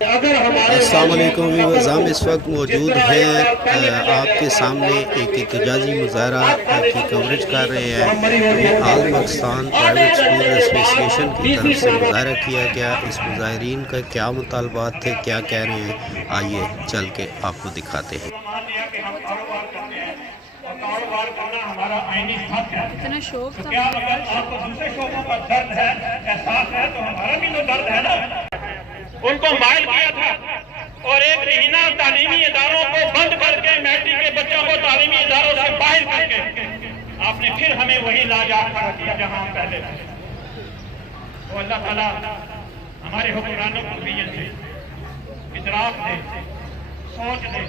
السلام علیکم ویورز، ہم اس وقت موجود ہیں آپ کے سامنے ایک احتجاجی مظاہرہ کی کوریج کر رہے ہیں۔ یہ آل پاکستان پرائیویٹ اسکول ایسوسی ایشن کی طرف سے مظاہرہ کیا گیا۔ اس مظاہرین کا کیا مطالبات تھے، کیا کہہ رہے ہیں، آئیے چل کے آپ کو دکھاتے ہیں۔ کاروبار کرنا ہمارا آئینی حق ہے۔ اتنا شوق تو کیا اگر آپ کو دوسرے شعبوں کا درد ہے، احساس ہے، تو ہمارا بھی تو درد ہے نا۔ ان کو مائل کیا تھا اور ایک مہینہ تعلیمی اداروں کو بند کر کے میٹرک کے بچوں کو تعلیمی اداروں سے باہر کر کے آپ نے پھر ہمیں وہی لاجا کھڑا کیا جہاں ہم پہلے تھے۔ تو اللہ تعالیٰ ہمارے حکمرانوں کو بھی سے ادراک دے، سوچ دے۔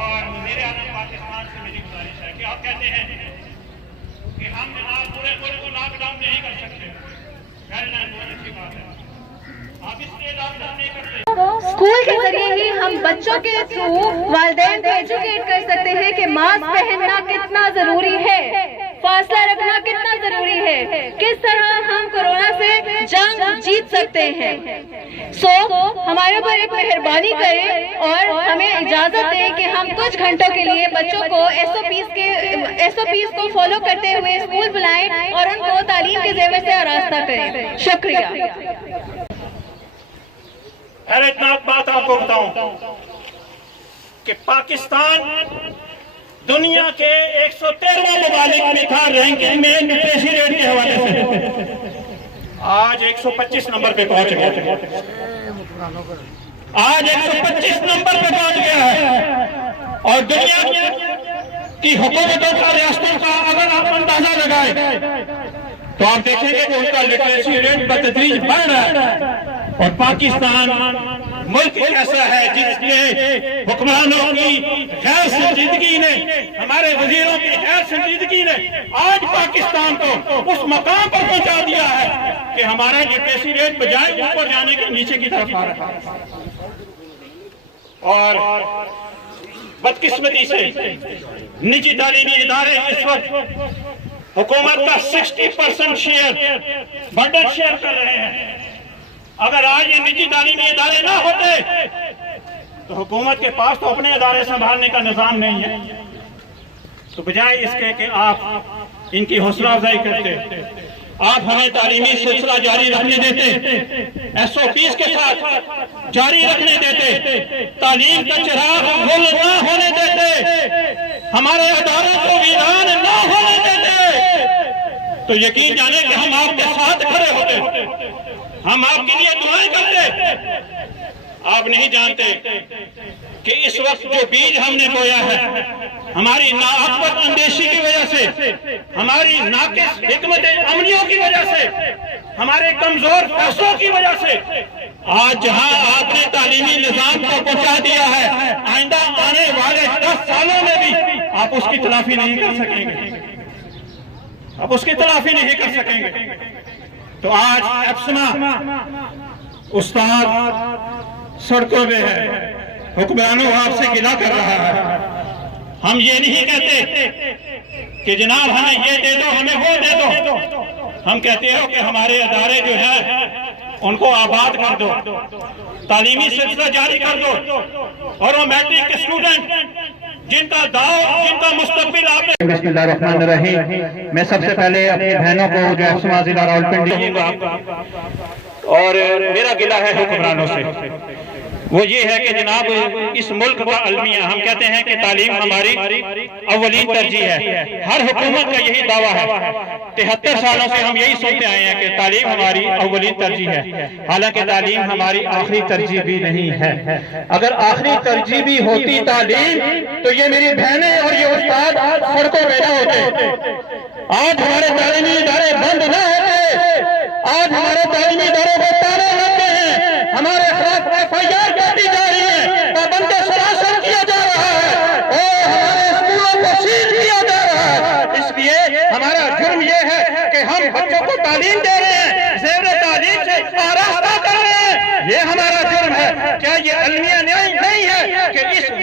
اور میرے اعظم پاکستان سے میری گزارش ہے کہ آپ کہتے ہیں کہ ہم جناب پورے ملک کو لاک ڈاؤن نہیں کر سکتے، گائیڈ لائن بہت اچھی بات ہے، آپ اس لیے لاک ڈاؤن نہیں کرتے۔ اسکول کے ذریعے ہی ہم بچوں کے تھرو والدین کو ایجوکیٹ کر سکتے ہیں کہ ماسک پہننا کتنا ضروری ہے، فاصلہ رکھنا کتنا ضروری ہے، کس طرح ہم کورونا سے جنگ جیت سکتے ہیں۔ ہمارے اوپر ایک مہربانی کریں اور ہمیں اجازت دیں کہ ہم کچھ گھنٹوں کے لیے بچوں کو ایس او پیز کو فالو کرتے ہوئے اسکول بلائیں اور ان کو تعلیم کے زیور سے آراستہ کریں۔ شکریہ۔ حیرتناک بات آپ کو بتاؤں کہ پاکستان دنیا کے 113 ممالک میں تھا رینکنگ میں لٹریسی ریٹ کے حوالے سے، آج 125 نمبر پہ پہنچ گیا، آج 125 نمبر پہ پہنچ گیا ہے۔ اور دنیا کی حکومتوں کا، ریاستوں کا اگر آپ اندازہ لگائیں تو آپ دیکھیں گے کہ ان کا لٹریسی ریٹ بتدریج بڑھ رہا ہے۔ اور پاکستان ملک ایسا ہے جس کے حکمرانوں کی غیر سنجیدگی نے، ہمارے وزیروں کی غیر سنجیدگی نے آج پاکستان کو اس مقام پر پہنچا دیا ہے کہ ہمارا لٹریسی ریٹ بجائے اوپر جانے کے نیچے کی طرف آ رہا ہے۔ اور بدقسمتی سے نجی تعلیمی ادارے اس وقت حکومت کا 60% شیئر برڈن شیئر کر رہے ہیں۔ اگر آج یہ نجی تعلیمی ادارے نہ ہوتے تو حکومت کے پاس تو اپنے ادارے سنبھالنے کا نظام نہیں ہے۔ تو بجائے اس کے کہ آپ ان کی حوصلہ افزائی کرتے، آپ ہمیں تعلیمی سلسلہ جاری رکھنے دیتے، ایس او پیز کے ساتھ جاری رکھنے دیتے، تعلیم کا چراغ گل نہ ہونے دیتے، ہمارے اداروں کو ویران نہ ہونے دیتے، تو یقین جانے کہ ہم آپ کے ساتھ کھڑے ہوتے، ہم آپ کے لیے دعائیں کرتے۔ آپ نہیں جانتے کہ اس وقت جو بیج ہم نے بویا ہے، ہماری ناحکمت اندیشی کی وجہ سے، ہماری ناقص حکمت عملیوں کی وجہ سے، ہمارے کمزور فیصلوں کی وجہ سے، آج جہاں آپ نے تعلیمی نظام کو پہنچا دیا ہے، آئندہ آنے والے 10 سالوں میں بھی آپ اس کی تلافی نہیں کر سکیں گے، آپ اس کی تلافی نہیں کر سکیں گے۔ تو آج ایپسما استاد سڑکوں میں ہے، حکمرانوں آپ سے گلہ کر رہا ہے۔ ہم یہ نہیں کہتے کہ جناب ہمیں یہ دے دو، ہمیں وہ دے دو، ہم کہتے ہیں کہ ہمارے ادارے جو ہیں ان کو آباد کر دو، تعلیمی سلسلہ جاری کر دو، اور وہ میٹرک کے اسٹوڈنٹ جن کا داؤ، جن کا مستقبل آپ نے۔ بسم اللہ الرحمن الرحیم۔ میں سب سے پہلے اپنی بہنوں کو جو ایپسما ضلع راولپنڈی، اور میرا گلہ ہے حکمرانوں سے، وہ یہ ہے کہ جناب اس ملک کا المیہ، ہم کہتے ہیں کہ تعلیم ہماری اولین ترجیح ہے، ہر حکومت کا یہی دعویٰ ہے، 73 سالوں سے ہم یہی سنتے آئے ہیں کہ تعلیم ہماری اولین ترجیح ہے، حالانکہ تعلیم ہماری آخری ترجیح بھی نہیں ہے۔ اگر آخری ترجیح بھی ہوتی تعلیم تو یہ میری بہنیں اور یہ استاد سڑکوں پہ نہ ہوتے، آج ہمارے تعلیمی ادارے بند نہ ہوتے، آج ہمارے تعلیمی اداروں کو تالے لگتے ہیں، ہمارے خلاف FIR کاٹی جا رہی ہے، پابند سراسر کیا جا رہا ہے، اور ہمارے اسکولوں کو سیل کیا جا رہا ہے۔ اس لیے ہمارا جرم یہ ہے کہ ہم بچوں کو تعلیم دے رہے ہیں، زیور تعلیم سے آراستہ کر رہے ہیں، یہ ہمارا جرم ہے۔ کیا یہ المیہ نہیں ہے کہ اس